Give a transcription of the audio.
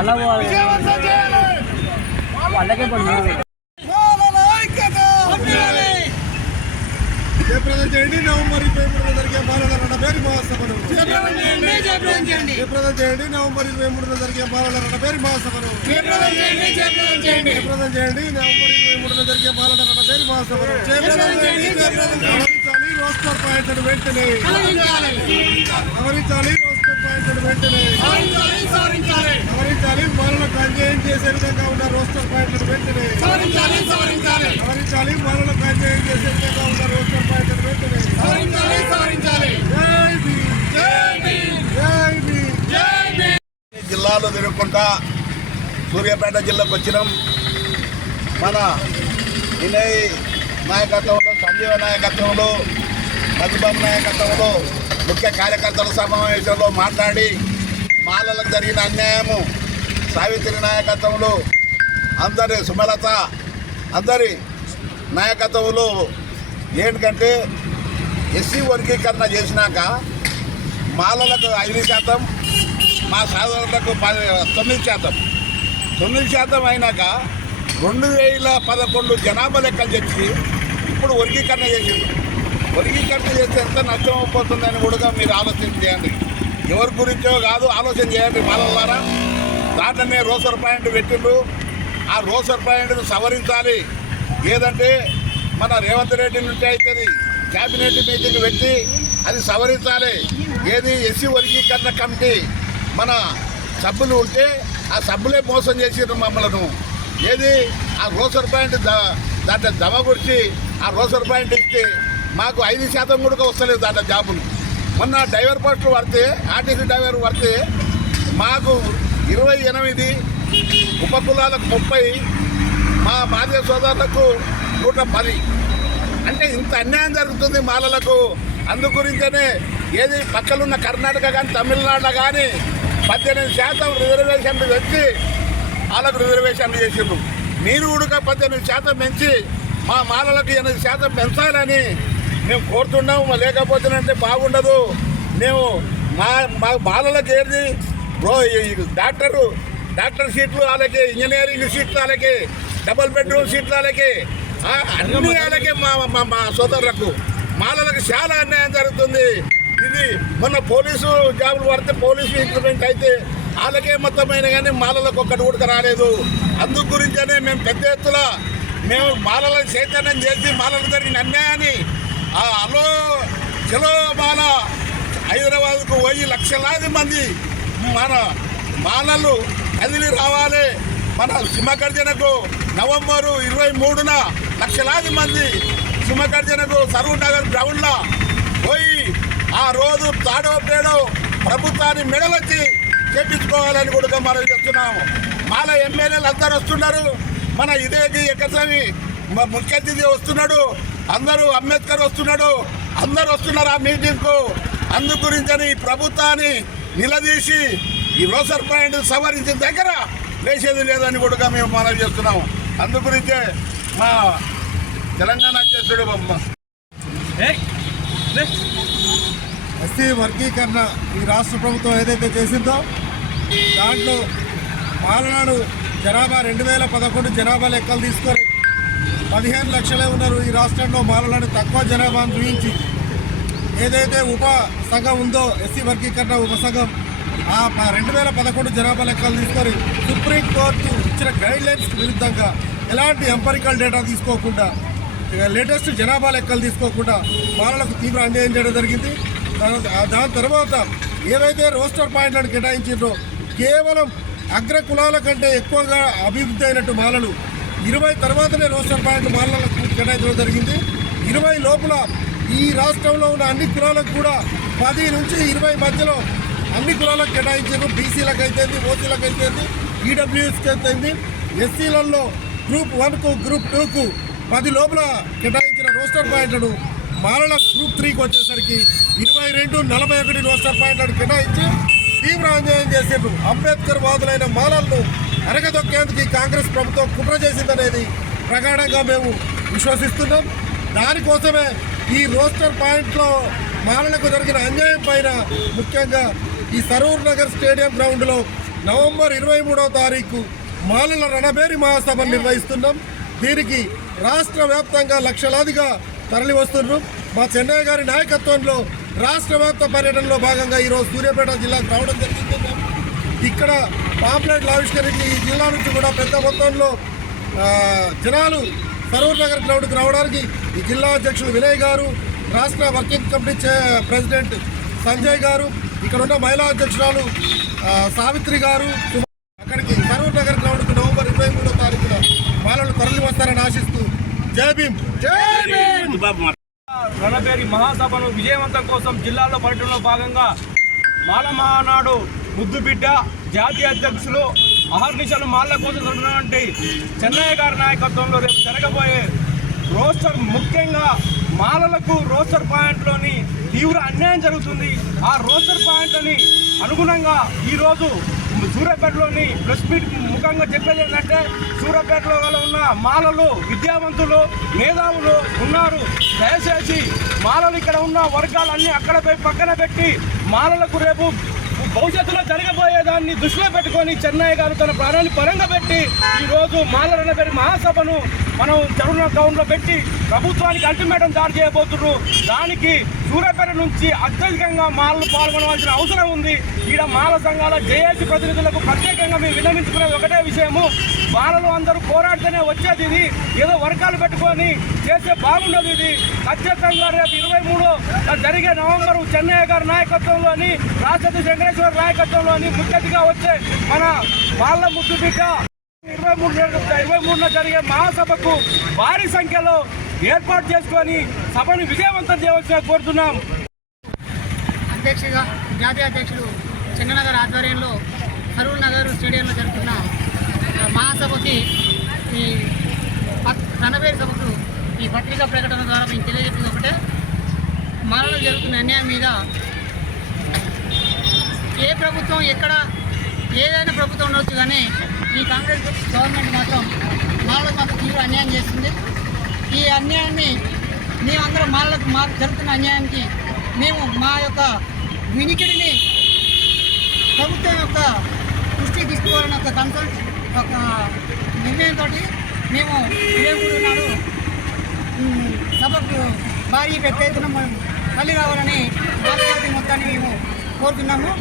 అలా వాళ్ళకే పడుతుంది. జయప్రదం చేయండి. నవంబర్ 23 జరిగే బాలల రణబేరి మహాసభను జయప్రదం చేయండి. నవంబర్ 23 జరిగే బాలల రణబేరి మహాసభను జయప్రదం చేయండి. నవంబర్ 23 జరిగే బాలల రణబేరి మహాసభను సవరించాలి. రోస్టర్ పాయింట్లను వెంటనే సవరించాలి. రోస్టర్ పాయింట్లను వెంటనే సవరించాలి. బాలలకు అన్యాయం చేసే విధంగా ఉన్న రోస్టర్ పాయింట్లను వెంటనే సవరించాలి. బాలలకు అన్యాయం చేసే విధంగా ఉన్న రోస్టర్ పాయింట్లను వెంటనే సవరించాలి. జిల్లాలో తిరుగుకుంటా సూర్యాపేట జిల్లాకు వచ్చినాం. మన వినయ్ నాయకత్వంలో, సంజీవ నాయకత్వంలో, మధుబాబు నాయకత్వంలో ముఖ్య కార్యకర్తల సమావేశంలో మాట్లాడి మాలలకు జరిగిన అన్యాయము, సావిత్రి నాయకత్వంలో అందరి, సుమలత అందరి నాయకత్వంలో ఏంటంటే ఎస్సీ వర్గీకరణ చేసినాక మాలలకు 5%, మా సోదరులకు 9% అయినాక 2011 జనాభా లెక్కలు తెచ్చి ఇప్పుడు వర్గీకరణ చేసింది. వర్గీకరణ చేస్తే ఎంత నష్టం అయిపోతుందని కూడా మీరు ఆలోచన చేయండి. ఎవరి గురించో కాదు, ఆలోచన చేయండి మాలల ద్వారా. దాంట్లోనే రోసర్ పాయింట్ పెట్టిండ్రు. ఆ రోసర్ పాయింట్ను సవరించాలి. ఏదంటే మన రేవంత్ రెడ్డి నుండి అవుతుంది, క్యాబినెట్ మీటింగ్ పెట్టి అది సవరించాలి. ఏది ఎస్సీ వర్గీకరణ కమిటీ మన సభ్యులు ఉంటే ఆ సభ్యులే మోసం చేసిర్రు మమ్మలను. ఏది ఆ రోసర్ పాయింట్ దాంట్లో జమ గురించి ఆ రోసర్ పాయింట్ ఇస్తే మాకు 5% కూడా వస్తలేదు దాంట్లో జాబులు. మొన్న డ్రైవర్ పోస్టులు పడితే, ఆర్టీసీ డ్రైవర్ పడితే మాకు 28, ఉపకులాలకు 30, మా మాదిగ సోదరులకు 110. అంటే ఇంత అన్యాయం జరుగుతుంది మాలలకు. అందుగురించనే ఏది పక్కలున్న కర్ణాటక కానీ తమిళనాడు కానీ 18% రిజర్వేషన్లు పెంచి వాళ్ళకు రిజర్వేషన్లు చేసిండ్రు. మీరు కూడా 18% పెంచి మా మాలలకు 8% పెంచాలని మేము కోరుతున్నాము. లేకపోతేనంటే బాగుండదు. మేము మా మాలలకు ఏది డాక్టర్ సీట్లు వాళ్ళకి, ఇంజనీరింగ్ సీట్లు వాళ్ళకి, డబుల్ బెడ్రూమ్ సీట్లు వాళ్ళకి, అన్ని వాళ్ళకి మా సోదరులకు మాలలకు చాలా అన్యాయం జరుగుతుంది. ఇది మొన్న పోలీసు జాబులు పడితే పోలీసు ఇంప్లిమెంట్ అయితే వాళ్ళకే మొత్తమైన కానీ మాలలకు ఒక్కటి కూడా రాలేదు. అందు గురించనే మేము పెద్ద ఎత్తున మేము మాలలను చైతన్యం చేసి మాలలకు జరిగిన అన్యాయాన్ని అలో చలో మాల హైదరాబాద్కు పోయి లక్షలాది మంది మన మాలలు కదిలి రావాలి. మన సింహగర్జనకు నవంబరు 23న లక్షలాది మంది సింహగర్జనకు సరూర్ నగర్ గ్రౌండ్లో పోయి ఆ రోజు తాడో పేడో ప్రభుత్వాన్ని మెడలొచ్చి చేపించుకోవాలని కూడా మనం చెప్తున్నాము. మాల ఎమ్మెల్యేలు అందరూ వస్తున్నారు. మన ఇదేది ఎక్కడి ముఖ్య అతిథి వస్తున్నాడు, అందరూ అంబేద్కర్ వస్తున్నాడు, అందరూ వస్తున్నారు ఆ మీటింగ్కు. అందు గురించని ఈ ప్రభుత్వాన్ని నిలదీసి ఈ రోసర్ పాయింట్ సవరించిన దగ్గర లేచేది లేదని కూడా మేము మనవి చేస్తున్నాము. అందు గురించే మా తెలంగాణ అధ్యక్షుడు ఎస్సీ వర్గీకరణ ఈ రాష్ట్ర ప్రభుత్వం ఏదైతే చేసిందో దాంట్లో మాలనాడు జనాభా 2011 జనాభా లెక్కలు తీసుకొని 15 లక్షలే ఉన్నారు ఈ రాష్ట్రంలో. మాలనాడు తక్కువ జనాభాను చూపించి ఏదైతే ఉప సంఘం ఉందో ఎస్సీ వర్గీకరణ ఉపసంఘం ఆ 2011 జనాభా లెక్కలు తీసుకొని సుప్రీంకోర్టు ఇచ్చిన గైడ్లైన్స్ విరుద్ధంగా ఎలాంటి ఎంపరికల్ డేటా తీసుకోకుండా, లేటెస్ట్ జనాభా లెక్కలు తీసుకోకుండా మాలలకు తీవ్ర అన్యాయం చేయడం జరిగింది. దాని తర్వాత ఏవైతే రోస్టర్ పాయింట్లను కేటాయించారో కేవలం అగ్ర కులాల కంటే ఎక్కువగా అభివృద్ధి అయినట్టు మాలలు 20 తర్వాతనే రోస్టర్ పాయింట్లు మాలలకు కేటాయించడం జరిగింది. 20 లోపల ఈ రాష్ట్రంలో ఉన్న అన్ని కులాలకు కూడా 10 నుంచి 20 మధ్యలో అన్ని కులాలకు కేటాయించారు. బీసీలకు అయితేంది, ఓసీలకు అయితేంది, ఈడబ్ల్యూఎస్కి అయితేంది. ఎస్సీలలో గ్రూప్ 1కు గ్రూప్ 2కు 10 లోపల కేటాయించిన రోస్టర్ పాయింట్లను మాలల గ్రూప్ 3కి వచ్చేసరికి 22, 41 రోస్టర్ పాయింట్లను కేటాయించి తీవ్ర అన్యాయం చేసేందుకు అంబేద్కర్ వాదులైన మాలలను అరగదొక్కేందుకు కాంగ్రెస్ ప్రభుత్వం కుట్ర చేసిందనేది ప్రగాఢంగా మేము విశ్వసిస్తున్నాం. దానికోసమే ఈ రోస్టర్ పాయింట్లో మాలలకు జరిగిన అన్యాయం పైన ముఖ్యంగా ఈ సరూర్ నగర్ స్టేడియం గ్రౌండ్లో నవంబర్ 23వ తారీఖు మాలల రణబేరి మహాసభను నిర్వహిస్తున్నాం. దీనికి రాష్ట్ర వ్యాప్తంగా లక్షలాదిగా తరలి వస్తున్నారు. మా చెన్నయ్య గారి నాయకత్వంలో రాష్ట్ర వ్యాప్త పర్యటనలో భాగంగా ఈరోజు సూర్యాపేట జిల్లాకు రావడం జరిగింది. ఇక్కడ పాంప్లెట్లు ఆవిష్కరించి ఈ జిల్లా నుంచి కూడా పెద్ద మొత్తంలో జనాలు సరూర్ నగర్ గ్రౌండ్కి రావడానికి ఈ జిల్లా అధ్యక్షులు వినయ్ గారు, రాష్ట్ర వర్కింగ్ కమిటీ ప్రెసిడెంట్ సంజయ్ గారు, ఇక్కడ ఉన్న మహిళా అధ్యక్షురాలు సావిత్రి గారు అక్కడికి సరూర్ నగర్ గ్రౌండ్కు నవంబర్ 23వ తారీఖున మాలలు తరలి వస్తారని ఆశిస్తూ జై భీమ్. రణబేరి మహాసభను విజయవంతం కోసం జిల్లాలో పర్యటనలో భాగంగా మాల మహానాడు ముద్దుబిడ్డ జాతీయ అధ్యక్షులు అహర్నిశలు మాలల కోసం ఉన్నటువంటి చెన్నయ్య గారి నాయకత్వంలో రేపు జరగబోయే రోస్టర్, ముఖ్యంగా మాలలకు రోస్టర్ పాయింట్లోని తీవ్ర అన్యాయం జరుగుతుంది. ఆ రోస్టర్ పాయింట్ని అనుగుణంగా ఈరోజు సూర్యాపేటలోని ప్రెస్ మీట్ ముఖంగా చెప్పేది ఏంటంటే, సూర్యాపేటలో ఉన్న మాలలు విద్యావంతులు, మేధావులు ఉన్నారు. దయచేసి మాలలు ఇక్కడ ఉన్న వర్గాలన్నీ అక్కడ పక్కన పెట్టి మాలలకు రేపు భవిష్యత్తులో జరగబోయేదాన్ని దృష్టిలో పెట్టుకొని చెన్నయ్య గారు తన ప్రాణాన్ని పరంగా పెట్టి ఈరోజు మాల రణబేరి మహాసభను మనం చరుణ గ్రౌండ్లో పెట్టి ప్రభుత్వానికి అల్టిమేటం జారీ చేయబోతున్నారు. దానికి సూర్యాపేట నుంచి అత్యధికంగా మాలలు పాల్గొనవలసిన అవసరం ఉంది. ఈడ మాల సంఘాల జేఏసీ ప్రతినిధులకు ప్రత్యేకంగా మేము విన్నవించుకునేది ఒకటే విషయము, మాలలు అందరూ పోరాడితేనే వచ్చేది. ఇది ఏదో వర్గాలు పెట్టుకొని చేస్తే బాగుండదు. ఇది ఖచ్చితంగా రేపు 23 జరిగే నవంబర్ చెన్నయ్య గారి నాయకత్వంలోని, రాష్ట్రపతి వెంకటేశ్వర నాయకత్వంలోని ముఖ్య అతిథిగా వచ్చే మన వాళ్ళ ముద్దు బిడ్డ 23న జరిగే మహాసభకు భారీ సంఖ్యలో ఏర్పాటు చేసుకొని సభను విజయవంతం చేయవలసిన కోరుతున్నాం. అధ్యక్షుగా జాతీయ అధ్యక్షుడు చెన్ననగర్ ఆధ్వర్యంలో సరూర్ నగర్ స్టేడియంలో జరుగుతున్న మహాసభకి ఈ రణబేరి సభకు ఈ పత్రికా ప్రకటన ద్వారా మేము తెలియజేసింది ఒకటే, మాలలో జరుగుతున్న అన్యాయం మీద ఏ ప్రభుత్వం ఎక్కడ ఏదైనా ప్రభుత్వం ఉండవచ్చు, కానీ ఈ కాంగ్రెస్ గవర్నమెంట్ మాత్రం మాలకు మాత్రం తీవ్ర అన్యాయం చేస్తుంది. ఈ అన్యాయాన్ని మేమందరం మాలకు జరుగుతున్న అన్యాయానికి మేము మా యొక్క వినికిడిని ప్రభుత్వం యొక్క దృష్టికి తీసుకోవాలని ఒక నిర్ణయంతో మేము 23 నాడు సభకు భారీ పెద్ద ఎత్తున తల్లి రావాలని మాల జాతి మొత్తాన్ని మేము కోరుతున్నాము.